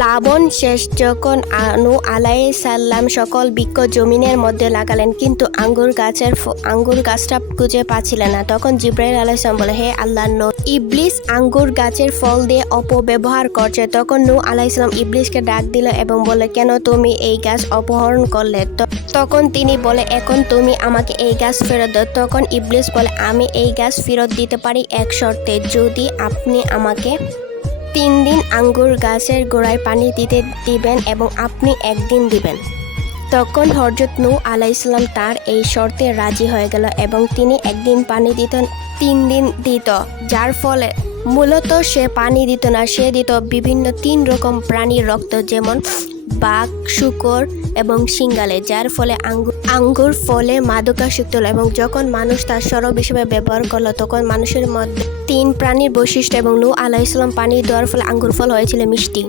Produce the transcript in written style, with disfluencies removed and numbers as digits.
প্লাবন শেষ যখন নূহ আলাইহিস সালাম সকল বৃক্ষ জমিনের মধ্যে লাগালেন, কিন্তু আঙ্গুর গাছটা খুঁজে পাচ্ছিলেন না। তখন জিবরাইল আলাইহিস সালাম বলে, হে আল্লাহর নবী, ইবলিস আঙ্গুর গাছের ফল দিয়ে অপব্যবহার করছে। তখন নূহ আলাইহিস সালাম ইবলিসকে ডাক দিল এবং বলে, কেন তুমি এই গাছ অপহরণ করলে? তখন তিনি বলে, এখন তুমি আমাকে এই গাছ ফেরত দাও। তখন ইবলিস বলে, আমি এই গাছ ফেরত দিতে পারি এক শর্তে, যদি আপনি আমাকে 3 দিন আঙ্গুর গাছের গোড়ায় পানি দিতে দিবেন এবং আপনি 1 দিন দিবেন। তখন হযরত নূহ আলাইহিস সালাম তার এই শর্তে রাজি হয়ে গেল এবং তিনি 1 দিন পানি দিতেন, 3 দিন দিত। যার ফলে মূলত সে পানি দিত না, সে দিত বিভিন্ন 3 রকম প্রাণীর রক্ত, যেমন বাঘ, শূকর এবং সিংগালে, যার ফলে আঙ্গুর ফলে মাদকাসক্ত হলো। এবং যখন মানুষ তার সরব হিসেবে ব্যবহার করলো, তখন মানুষের মধ্যে 3 প্রাণীর বৈশিষ্ট্য এবং নূহ আলাইহিস সালাম পানি দেওয়ার ফলে আঙ্গুর ফল হয়েছিল মিষ্টি।